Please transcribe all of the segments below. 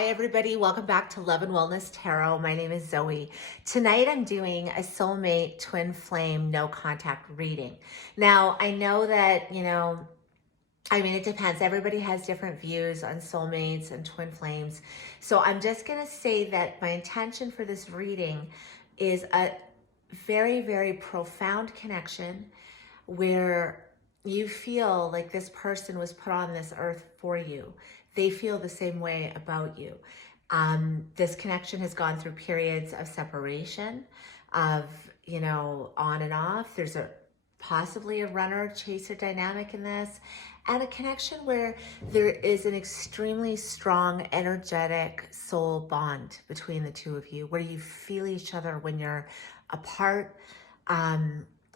Hi everybody, welcome back to Love and Wellness Tarot. My name is Zoe. Tonight I'm doing a soulmate twin flame no contact reading. Now I know that, it depends. Everybody has different views on soulmates and twin flames. So I'm just going to say that my intention for this reading is a very, very profound connection where you feel like this person was put on this earth for you. They feel the same way about you. This connection has gone through periods of separation, of, on and off. There's possibly a runner-chaser dynamic in this, and a connection where there is an extremely strong, energetic soul bond between the two of you, where you feel each other when you're apart.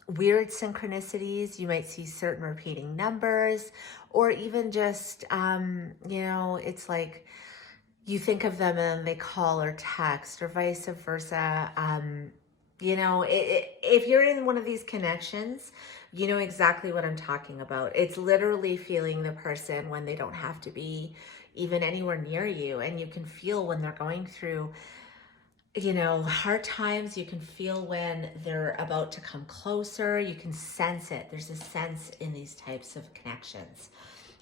Weird synchronicities. You might see certain repeating numbers, or even just, it's like you think of them and they call or text, or vice versa. If you're in one of these connections, you know exactly what I'm talking about. It's literally feeling the person when they don't have to be even anywhere near you, and you can feel when they're going through hard times. You can feel when they're about to come closer. You can sense it. There's a sense in these types of connections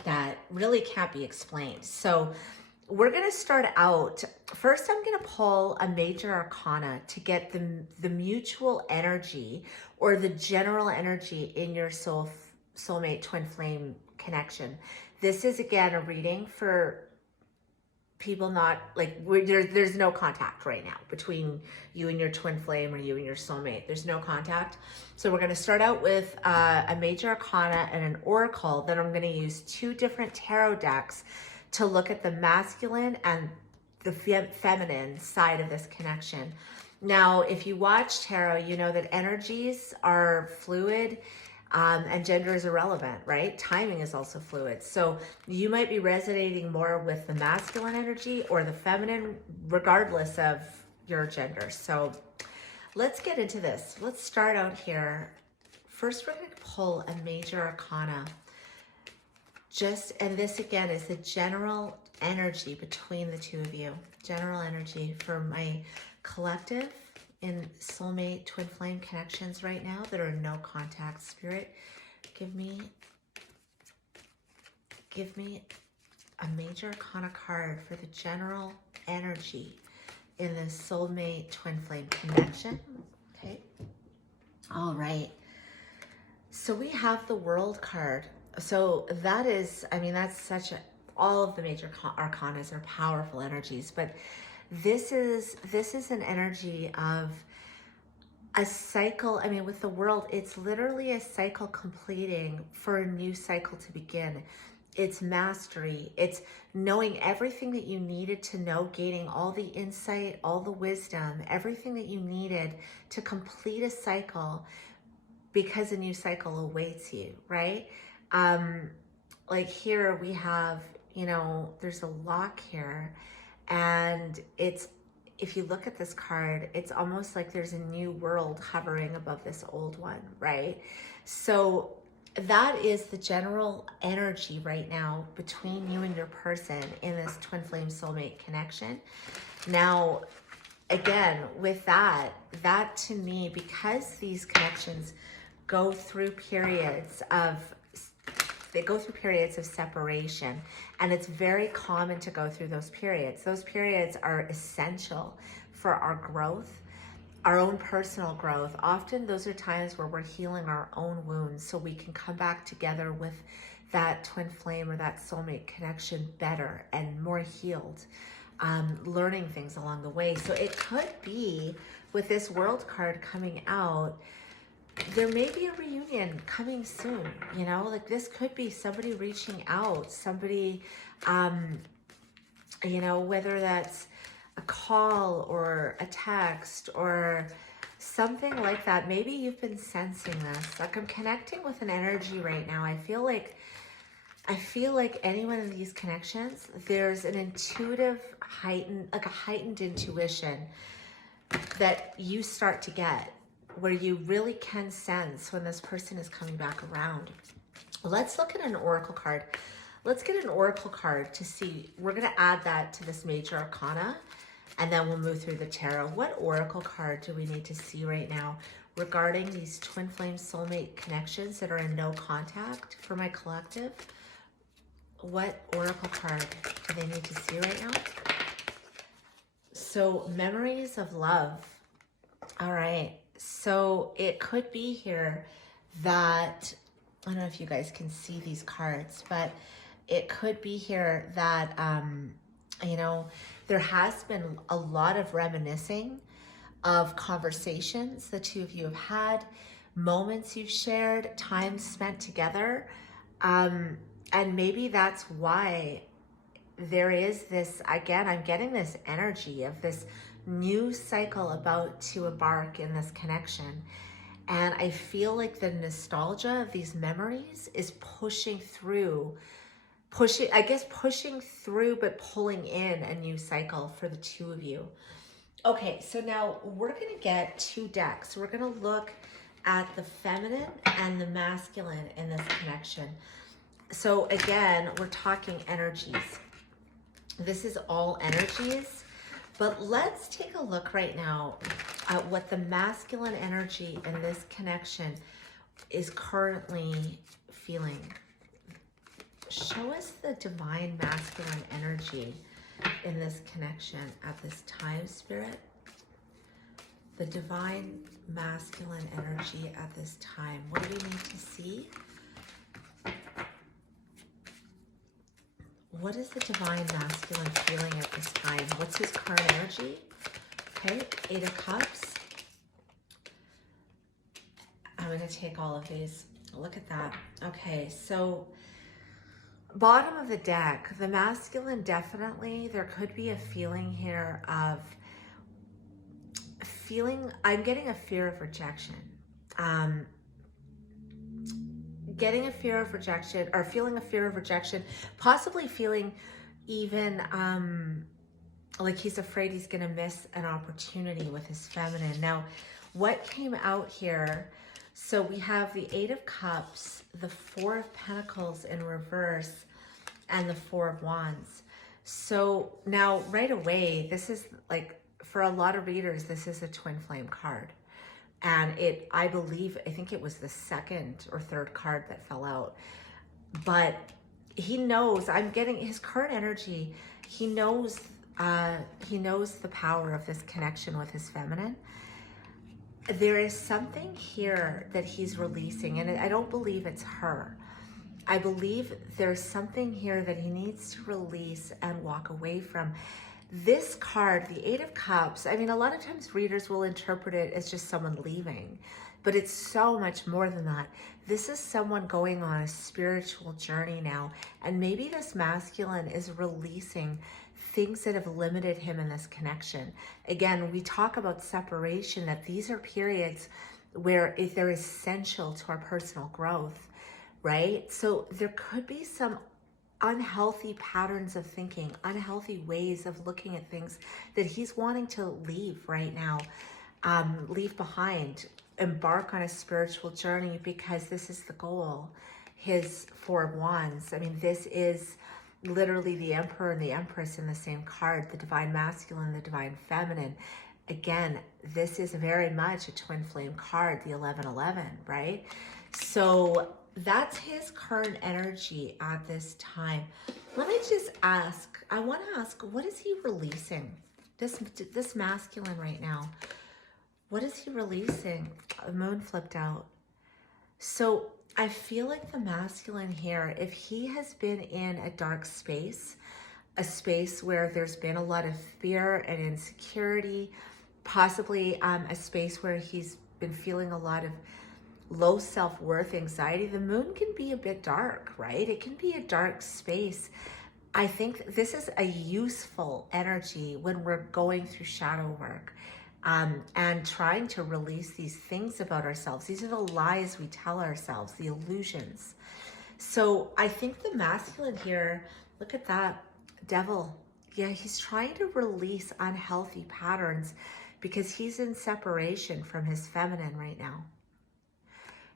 that really can't be explained. So we're going to start out. First, I'm going to pull a major arcana to get the mutual energy, or the general energy in your soulmate twin flame connection. This is, again, a reading for people not there's no contact right now between you and your twin flame, or you and your soulmate. There's no contact. So we're going to start out with a major arcana and an oracle. Then I'm going to use two different tarot decks to look at the masculine and the feminine side of this connection. Now, if you watch tarot, you know that energies are fluid. And gender is irrelevant, right? Timing is also fluid. So you might be resonating more with the masculine energy or the feminine, regardless of your gender. So let's get into this. Let's start out here. First, we're going to pull a major arcana. And this again is the general energy between the two of you. General energy for my collective in soulmate twin flame connections right now that are in no contact. Spirit, give me a major arcana card for the general energy in the soulmate twin flame connection. Okay. All right. So we have the World card. So that is, that's all of the major arcanas are powerful energies, but this is an energy of a cycle. With the World, it's literally a cycle completing for a new cycle to begin. It's mastery. It's knowing everything that you needed to know, gaining all the insight, all the wisdom, everything that you needed to complete a cycle, because a new cycle awaits you, right? Like here we have, there's a lock here. And if you look at this card, it's almost like there's a new world hovering above this old one, right? So that is the general energy right now between you and your person in this twin flame soulmate connection. Now, again, with that to me, because these connections go through periods of separation, and it's very common to go through those periods. Those periods are essential for our growth, our own personal growth. Often those are times where we're healing our own wounds, so we can come back together with that twin flame or that soulmate connection better and more healed, learning things along the way. So it could be, with this World card coming out, there may be a reunion coming soon, like this could be somebody reaching out, somebody, whether that's a call or a text or something like that. Maybe you've been sensing this. Like, I'm connecting with an energy right now. I feel like anyone in these connections, there's an intuitive, heightened intuition that you start to get, where you really can sense when this person is coming back around. Let's look at an oracle card. Let's get an oracle card to see. We're going to add that to this major arcana, and then we'll move through the tarot. What oracle card do we need to see right now regarding these twin flame soulmate connections that are in no contact for my collective? What oracle card do they need to see right now? So, memories of love. All right. So, it could be here that, I don't know if you guys can see these cards, but it could be here that, you know, there has been a lot of reminiscing of conversations the two of you have had, moments you've shared, time spent together. And maybe that's why there is this, again, I'm getting this energy of this new cycle about to embark in this connection. And I feel like the nostalgia of these memories is pushing through, but pulling in a new cycle for the two of you. Okay, so now we're going to get two decks. We're going to look at the feminine and the masculine in this connection. So again, we're talking energies. This is all energies, but let's take a look right now at what the masculine energy in this connection is currently feeling. Show us the divine masculine energy in this connection at this time, Spirit. The divine masculine energy at this time. What do we need to see? What is the divine masculine feeling at this time? What's his current energy? Okay, 8 of Cups. I'm going to take all of these. Look at that. Okay, so bottom of the deck, the masculine, definitely, there could be a feeling here of I'm getting a fear of rejection. Getting a fear of rejection, or feeling a fear of rejection, possibly feeling even like he's afraid he's going to miss an opportunity with his feminine. Now, what came out here? So we have the 8 of Cups, the 4 of Pentacles in reverse, and the 4 of Wands. So now right away, this is like, for a lot of readers, this is a twin flame card. And I think it was the second or third card that fell out. But he knows, I'm getting his current energy. He knows the power of this connection with his feminine. There is something here that he's releasing, and I don't believe it's her. I believe there's something here that he needs to release and walk away from. This card, the 8 of Cups, I mean, a lot of times readers will interpret it as just someone leaving, but it's so much more than that. This is someone going on a spiritual journey now, and maybe this masculine is releasing things that have limited him in this connection. Again, we talk about separation, that these are periods where they're essential to our personal growth, right? So there could be some unhealthy patterns of thinking, unhealthy ways of looking at things that he's wanting to leave right now, leave behind, embark on a spiritual journey, because this is the goal. His 4 of Wands. I mean, this is literally the Emperor and the Empress in the same card, the divine masculine, the divine feminine. Again, this is very much a twin flame card, the 1111, right? So that's his current energy at this time. Let me just ask, I want to ask, what is he releasing? This masculine right now, what is he releasing? The moon flipped out. So I feel like the masculine here, if he has been in a dark space, a space where there's been a lot of fear and insecurity, possibly a space where he's been feeling a lot of low self-worth, anxiety, the moon can be a bit dark, right? It can be a dark space. I think this is a useful energy when we're going through shadow work and trying to release these things about ourselves. These are the lies we tell ourselves, the illusions. So I think the masculine here, look at that, Devil. Yeah, he's trying to release unhealthy patterns because he's in separation from his feminine right now.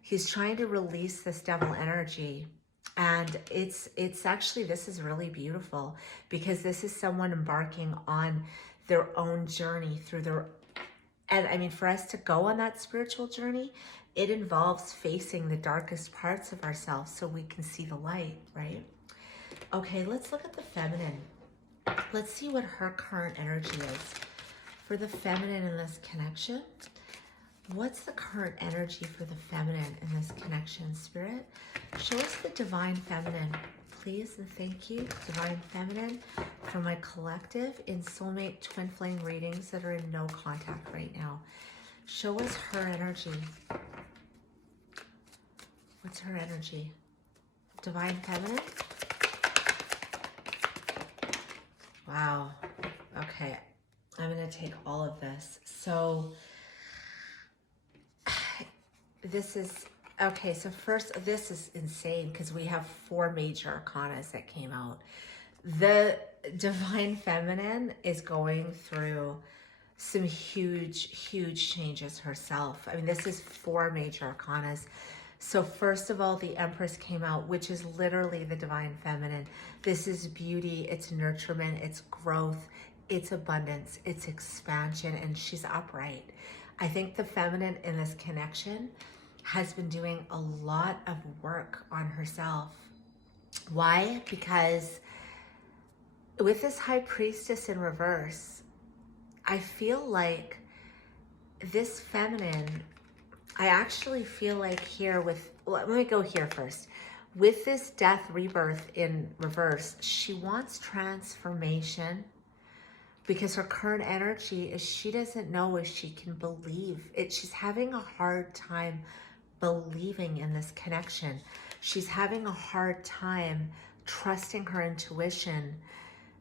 He's trying to release this devil energy. And it's actually, this is really beautiful, because this is someone embarking on their own journey through their, and I mean, for us to go on that spiritual journey, it involves facing the darkest parts of ourselves so we can see the light, right? Okay, let's look at the feminine. Let's see what her current energy is. For the feminine in this connection, what's the current energy for the feminine in this connection, Spirit? Show us the divine feminine, please, and thank you, divine feminine, for my collective in soulmate twin flame readings that are in no contact right now. Show us her energy. What's her energy? Divine feminine? Wow. Okay. I'm going to take all of this. So this is, okay, so first, this is insane because we have 4 major arcanas that came out. The divine feminine is going through some huge changes herself. I mean, this is 4 major arcanas. So first of all, the Empress came out, which is literally the divine feminine. This is beauty, it's nurturement, it's growth, it's abundance, it's expansion, and she's upright. I think the feminine in this connection has been doing a lot of work on herself. Why? Because with this High Priestess in reverse, I feel like this feminine, I actually feel like here with, let me go here first. With this Death Rebirth in reverse, she wants transformation, because her current energy is she doesn't know if she can believe it. She's having a hard time believing in this connection. She's having a hard time trusting her intuition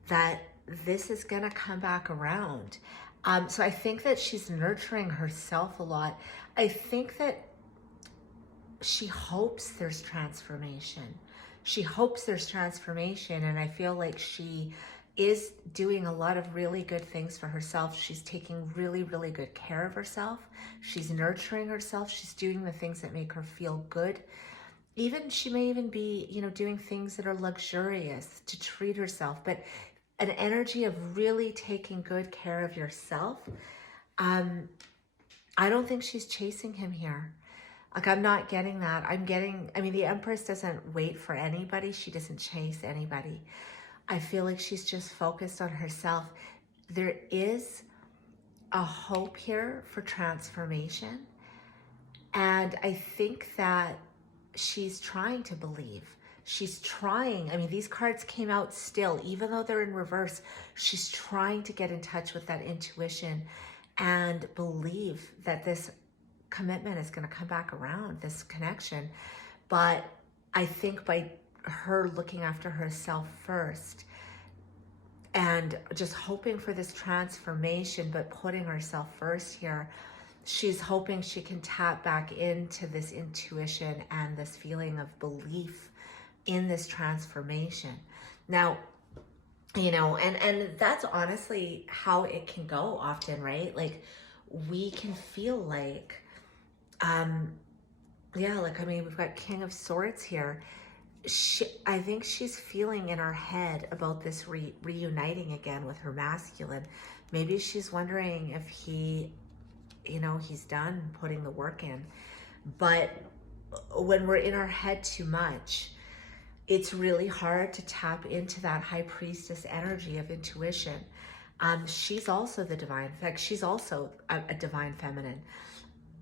that this is gonna come back around. So I think that she's nurturing herself a lot. I think that she hopes there's transformation. She hopes there's transformation, and I feel like she is doing a lot of really good things for herself. She's taking really good care of herself. She's nurturing herself. She's doing the things that make her feel good. Even, she may even be, you know, doing things that are luxurious to treat herself, but an energy of really taking good care of yourself. I don't think she's chasing him here. Like, I'm not getting that. I'm getting, I mean, the Empress doesn't wait for anybody. She doesn't chase anybody. I feel like she's just focused on herself. There is a hope here for transformation. And I think that she's trying to believe. She's trying. I mean, these cards came out still, even though they're in reverse. She's trying to get in touch with that intuition and believe that this commitment is going to come back around, this connection. But I think by her looking after herself first and just hoping for this transformation, but putting herself first here, she's hoping she can tap back into this intuition and this feeling of belief in this transformation. Now, you know, and that's honestly how it can go often, right? Like, we can feel like, yeah, like, I mean, we've got King of Swords here. I think she's feeling in her head about this reuniting again with her masculine. Maybe she's wondering if he, you know, he's done putting the work in. But when we're in our head too much, it's really hard to tap into that High Priestess energy of intuition. She's also the divine, in fact, she's also a divine feminine.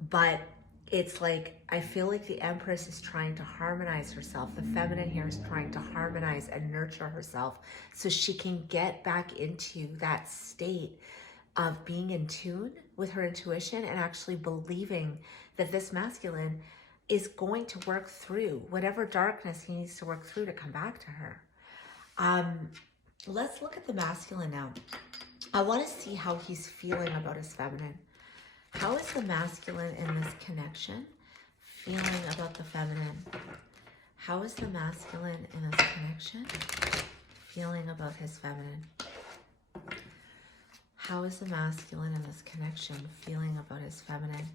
But it's like, I feel like the Empress is trying to harmonize herself. The feminine here is trying to harmonize and nurture herself so she can get back into that state of being in tune with her intuition and actually believing that this masculine is going to work through whatever darkness he needs to work through to come back to her. Let's look at the masculine now. I want to see how he's feeling about his feminine. How is the masculine in this connection feeling about the feminine? How is the masculine in this connection feeling about his feminine? How is the masculine in this connection feeling about his feminine?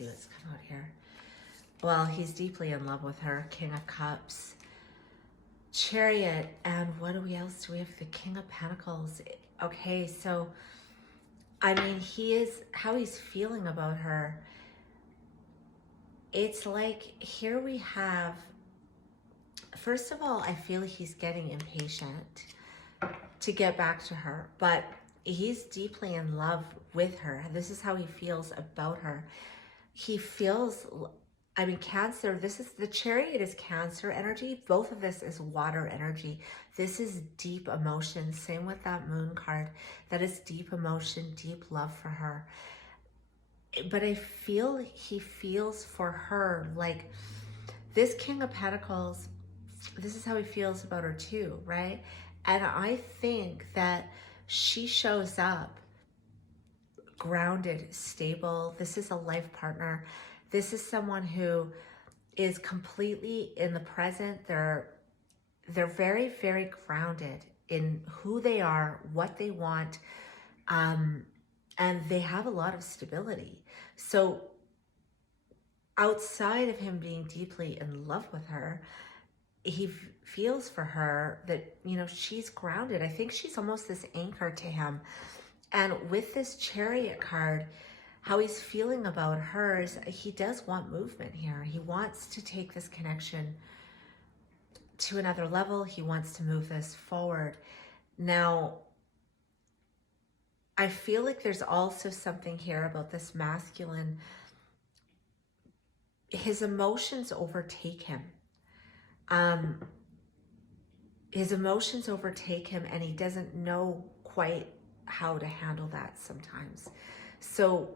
see what's come out here. Well, he's deeply in love with her. King of Cups, Chariot, and what do we else do? We have the King of Pentacles. Okay, so I mean, how he's feeling about her. It's like here we have, first of all, I feel he's getting impatient to get back to her, but he's deeply in love with her. This is how he feels about her. He feels, I mean, Cancer, the Chariot is Cancer energy. Both of this is water energy. This is deep emotion. Same with that Moon card. That is deep emotion, deep love for her. But I feel he feels for her, like this King of Pentacles, this is how he feels about her too, right? And I think that she shows up grounded, stable. This is a life partner. This is someone who is completely in the present. They're very, very grounded in who they are, what they want, and they have a lot of stability. So outside of him being deeply in love with her, he feels for her that, you know, she's grounded. I think she's almost this anchor to him. And with this Chariot card, how he's feeling about hers, he does want movement here. He wants to take this connection to another level. He wants to move this forward. Now, I feel like there's also something here about this masculine. His emotions overtake him. His emotions overtake him, and he doesn't know quite how to handle that sometimes. So,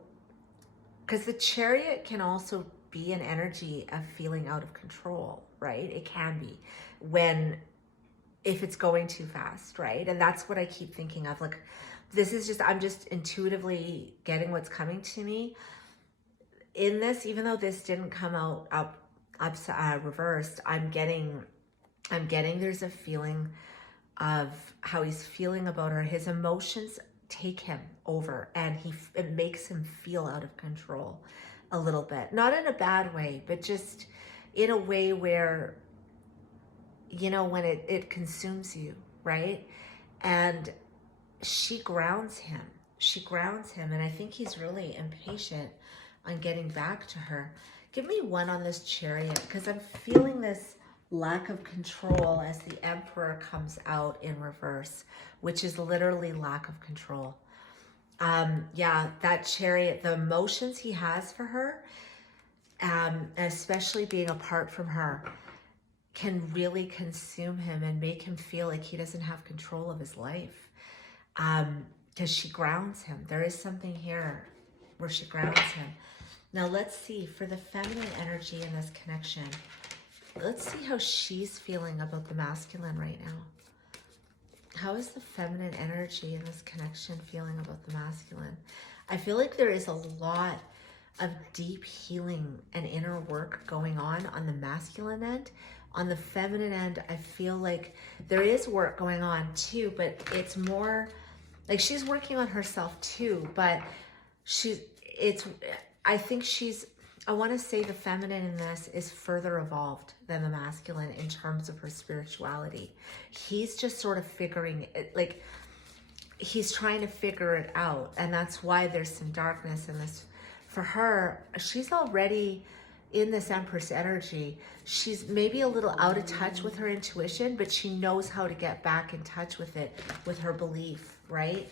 because the Chariot can also be an energy of feeling out of control, right? It can be if it's going too fast, right? And that's what I keep thinking of. Like, I'm just intuitively getting what's coming to me in this, even though this didn't come out reversed. I'm getting there's a feeling of how he's feeling about her. His emotions take him over, and it makes him feel out of control a little bit. Not in a bad way, but just in a way where, you know, when it consumes you, right? And she grounds him. And I think he's really impatient on getting back to her. Give me one on this Chariot, because I'm feeling this lack of control as the Emperor comes out in reverse, which is literally lack of control. Yeah, that Chariot, the emotions he has for her, especially being apart from her, can really consume him and make him feel like he doesn't have control of his life. Because she grounds him. There is something here where she grounds him. Now let's see, for the feminine energy in this connection, let's see how she's feeling about the masculine right now. How is the feminine energy in this connection feeling about the masculine? I feel like there is a lot of deep healing and inner work going on the masculine end. On the feminine end, I feel like there is work going on too, but it's more like she's working on herself too, but I want to say the feminine in this is further evolved than the masculine in terms of her spirituality. He's just sort of figuring it, like he's trying to figure it out. And that's why there's some darkness in this. For her, she's already in this Empress energy. She's maybe a little out of touch with her intuition, but she knows how to get back in touch with it, with her belief, right?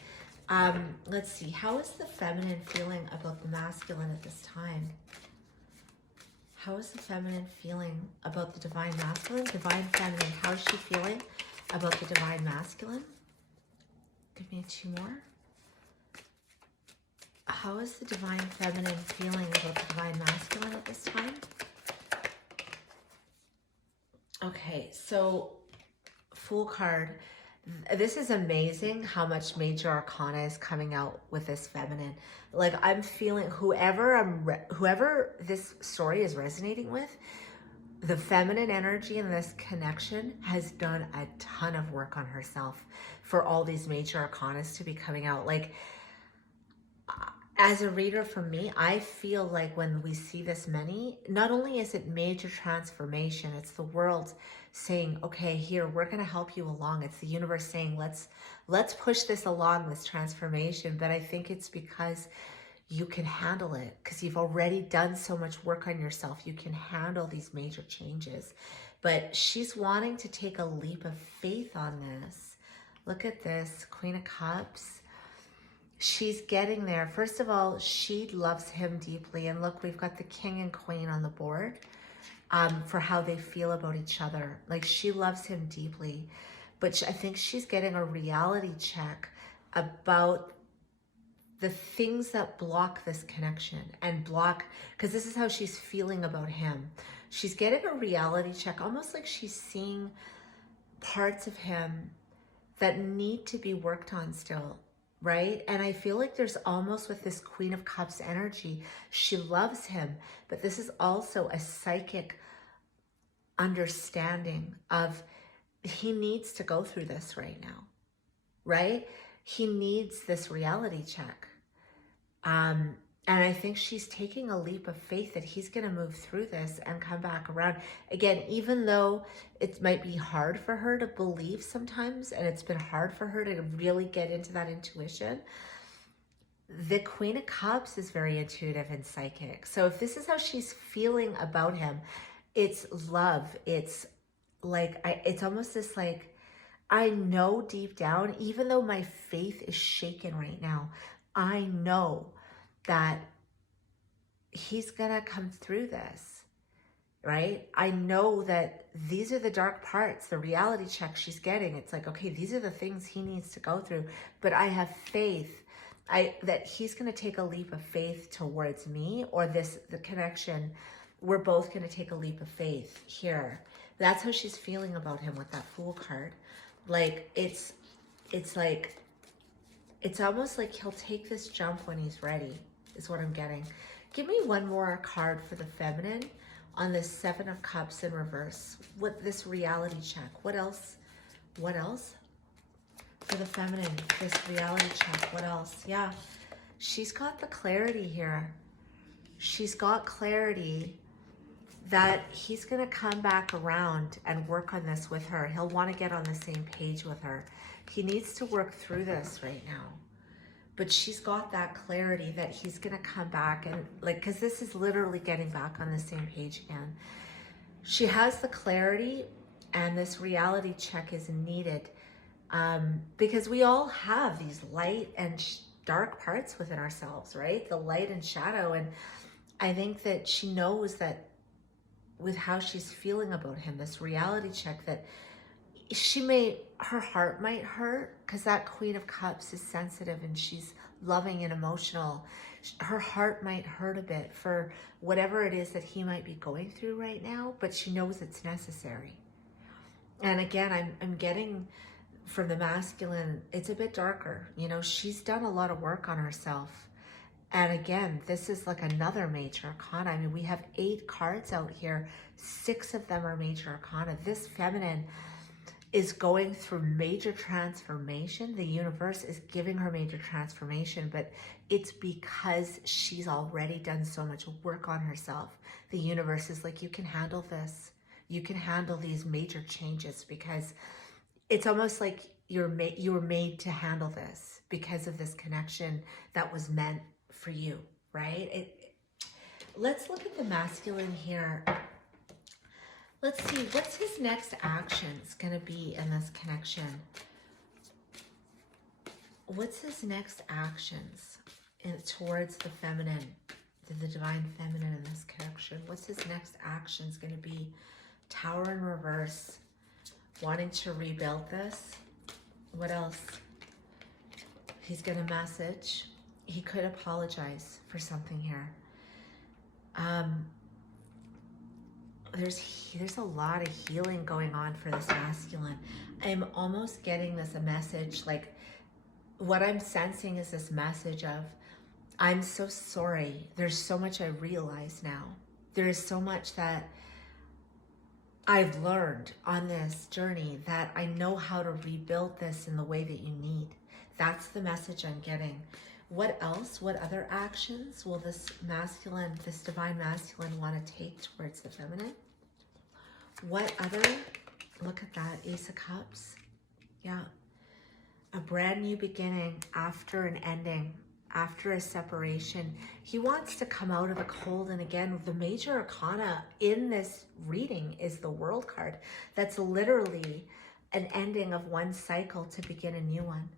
Let's see, how is the feminine feeling about the masculine at this time? How is the feminine feeling about the divine masculine? Divine feminine, how is she feeling about the divine masculine? Give me two more. How is the divine feminine feeling about the divine masculine at this time? Okay, so Fool card. This is amazing how much major arcana is coming out with this feminine. Like I'm feeling whoever this story is resonating with, the feminine energy in this connection has done a ton of work on herself for all these major arcanas to be coming out. Like as a reader for me, I feel like when we see this many, not only is it major transformation, it's the world saying, okay, here, we're going to help you along. It's the universe saying, let's push this along, this transformation. But I think it's because you can handle it, because you've already done so much work on yourself. You can handle these major changes. But she's wanting to take a leap of faith on this. Look at this, Queen of Cups. She's getting there. First of all, she loves him deeply. And look, we've got the King and Queen on the board for how they feel about each other. Like, she loves him deeply. But I think she's getting a reality check about the things that block this connection and block, because this is how she's feeling about him. She's getting a reality check, almost like she's seeing parts of him that need to be worked on still. Right? And I feel like there's almost, with this Queen of Cups energy, she loves him, but this is also a psychic understanding of, he needs to go through this right now, right? He needs this reality check. And I think she's taking a leap of faith that he's going to move through this and come back around. Again, even though it might be hard for her to believe sometimes, and it's been hard for her to really get into that intuition, the Queen of Cups is very intuitive and psychic. So if this is how she's feeling about him, it's love. It's like, it's almost this like, I know deep down, even though my faith is shaken right now, I know that he's gonna come through this, right? I know that these are the dark parts, the reality check she's getting. It's like, okay, these are the things he needs to go through, but I have faith that he's gonna take a leap of faith towards me, or the connection. We're both gonna take a leap of faith here. That's how she's feeling about him with that Fool card. Like, it's like, it's almost like he'll take this jump when he's ready, is what I'm getting. Give me one more card for the feminine on this Seven of Cups in reverse. What, this reality check? What else? What else? For the feminine, this reality check. What else? Yeah, she's got the clarity here. She's got clarity that he's going to come back around and work on this with her. He'll want to get on the same page with her. He needs to work through this right now. But she's got that clarity that he's going to come back and, like, because this is literally getting back on the same page again. She has the clarity, and this reality check is needed because we all have these light and dark parts within ourselves, right? The light and shadow. And I think that she knows that with how she's feeling about him, this reality check, that her heart might hurt, because that Queen of Cups is sensitive and she's loving and emotional. Her heart might hurt a bit for whatever it is that he might be going through right now, but she knows it's necessary. And again, I'm getting from the masculine, it's a bit darker. You know, she's done a lot of work on herself. And again, this is like another major arcana. I mean, we have 8 cards out here. 6 of them are major arcana. This feminine is going through major transformation. The universe is giving her major transformation, but it's because she's already done so much work on herself. The universe is like, you can handle this. You can handle these major changes, because it's almost like you were made to handle this because of this connection that was meant for you, right? Let's look at the masculine here. Let's see, what's his next actions going to be in this connection? What's his next actions towards the feminine, the divine feminine in this connection? What's his next actions going to be? Tower in reverse, wanting to rebuild this. What else? He's going to message. He could apologize for something here. There's a lot of healing going on for this masculine. I'm almost getting this a message, like what I'm sensing is this message of, I'm so sorry. There's so much I realize now. There is so much that I've learned on this journey that I know how to rebuild this in the way that you need. That's the message I'm getting What else? What other actions will this masculine, this divine masculine want to take towards the feminine? What other, look at that, Ace of Cups. Yeah. A brand new beginning after an ending, after a separation. He wants to come out of the cold. And again, the major arcana in this reading is the World card. That's literally an ending of one cycle to begin a new one.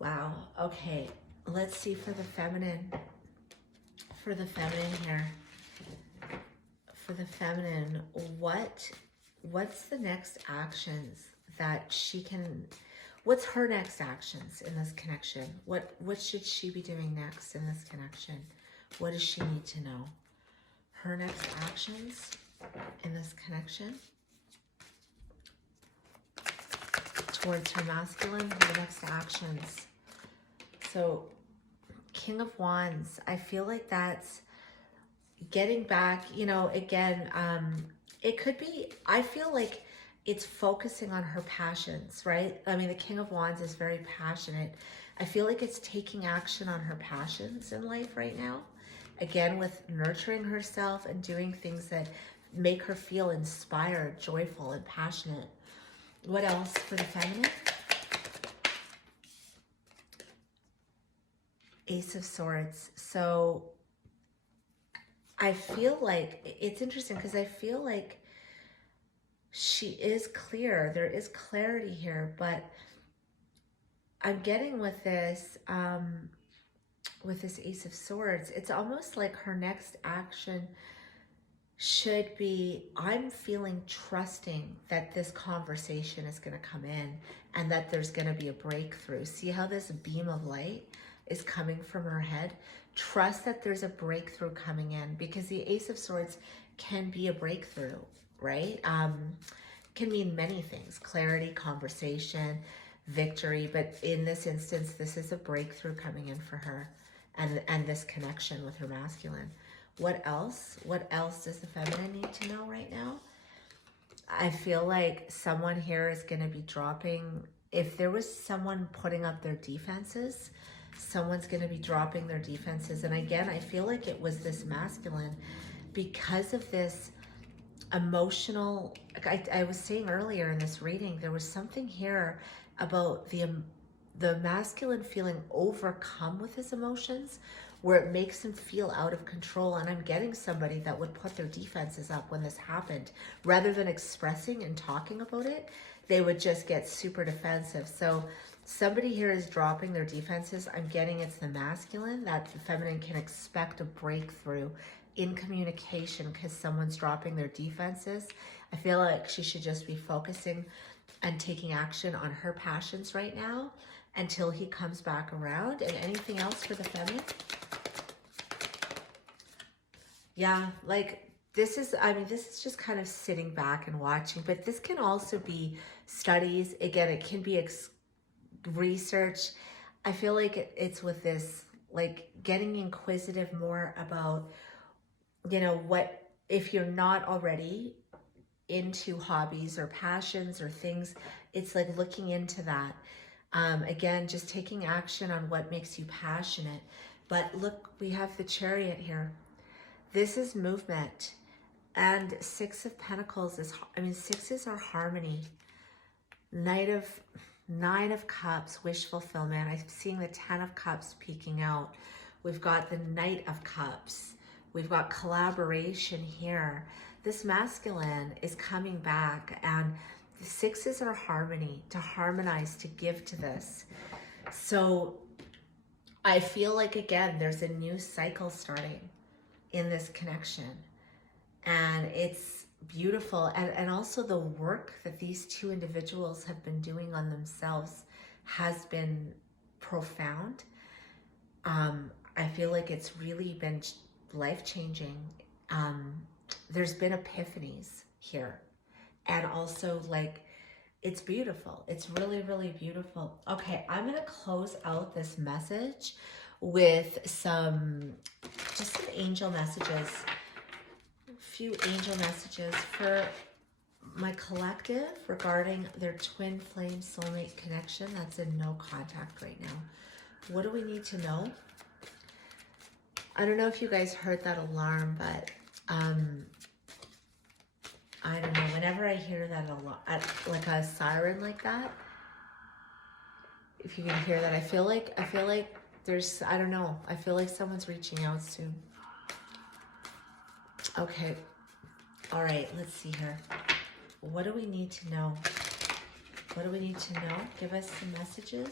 Wow. Okay. Let's see for the feminine. For the feminine here. For the feminine, what's the next actions that she can, what's her next actions in this connection? What should she be doing next in this connection? What does she need to know? Her next actions in this connection towards her masculine, her next actions. So King of Wands, I feel like that's getting back, you know, again, it could be, I feel like it's focusing on her passions, right? I mean, the King of Wands is very passionate. I feel like it's taking action on her passions in life right now. Again, with nurturing herself and doing things that make her feel inspired, joyful, and passionate. What else for the feminine? Ace of Swords. So I feel like, it's interesting because I feel like she is clear. There is clarity here, but I'm getting with this Ace of Swords, it's almost like her next action should be, I'm feeling trusting that this conversation is going to come in and that there's going to be a breakthrough. See how this beam of light is coming from her head? Trust that there's a breakthrough coming in, because the Ace of Swords can be a breakthrough, right? Can mean many things: clarity, conversation, victory. But in this instance, this is a breakthrough coming in for her, and this connection with her masculine. What else? What else does the feminine need to know right now? I feel like someone here is going to be dropping, if there was someone putting up their defenses, someone's going to be dropping their defenses. And again, I feel like it was this masculine because of this emotional, I was saying earlier in this reading, there was something here about the masculine feeling overcome with his emotions, where it makes him feel out of control. And I'm getting somebody that would put their defenses up when this happened. Rather than expressing and talking about it, they would just get super defensive. So somebody here is dropping their defenses. I'm getting it's the masculine, that the feminine can expect a breakthrough in communication because someone's dropping their defenses. I feel like she should just be focusing and taking action on her passions right now until he comes back around. And anything else for the feminine? Yeah, like this is, I mean, this is just kind of sitting back and watching, but this can also be studies. Again, it can be research. I feel like it's with this, like getting inquisitive more about, you know, what, if you're not already into hobbies or passions or things, it's like looking into that. Again, just taking action on what makes you passionate. But look, we have the Chariot here. This is movement. And Six of Pentacles is, I mean, sixes are harmony. Nine of Cups, wish fulfillment. I'm seeing the 10 of Cups peeking out. We've got the Knight of Cups. We've got collaboration here. This masculine is coming back, and the sixes are harmony, to harmonize, to give to this. So I feel like, again, there's a new cycle starting in this connection, and it's beautiful. And also the work that these two individuals have been doing on themselves has been profound. I feel like it's really been life-changing. There's been epiphanies here, and also like it's beautiful. It's really, really beautiful. Okay, I'm gonna close out this message with just some angel messages, a few angel messages for my collective regarding their twin flame soulmate connection that's in no contact right now. What do we need to know? I don't know if you guys heard that alarm, but I don't know. Whenever I hear that alarm, like a siren like that, if you can hear that, I feel like there's, I don't know. I feel like someone's reaching out soon. Okay. All right. Let's see here. What do we need to know? What do we need to know? Give us some messages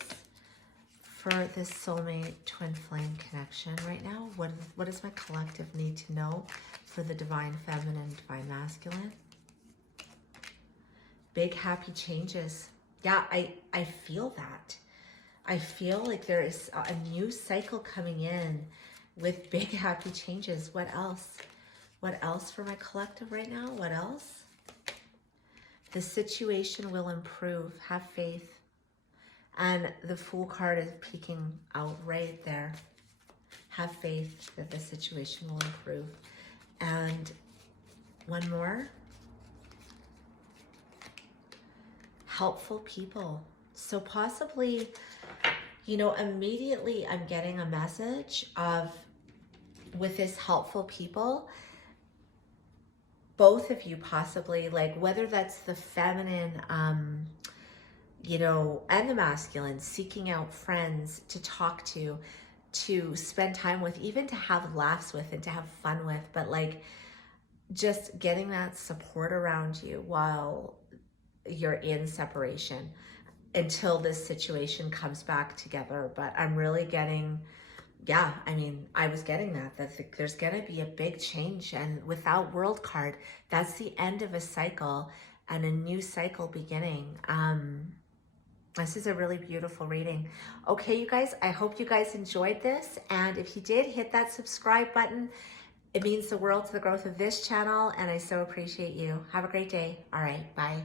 for this soulmate twin flame connection right now. What does my collective need to know for the divine feminine, divine masculine? Big happy changes. Yeah, I feel that. I feel like there is a new cycle coming in with big happy changes. What else? What else for my collective right now? What else? The situation will improve. Have faith. And the Fool card is peeking out right there. Have faith that the situation will improve. And one more. Helpful people. So possibly, you know, immediately I'm getting a message of, with this helpful people, both of you possibly, like whether that's the feminine, you know, and the masculine, seeking out friends to talk to spend time with, even to have laughs with and to have fun with, but like just getting that support around you while you're in separation until this situation comes back together. But I'm really getting, yeah, I mean, I was getting that there's gonna be a big change, and without World card, that's the end of a cycle and a new cycle beginning. This is a really beautiful reading. Okay, you guys, I hope you guys enjoyed this. And if you did, hit that subscribe button. It means the world to the growth of this channel, and I so appreciate you. Have a great day. All right, bye.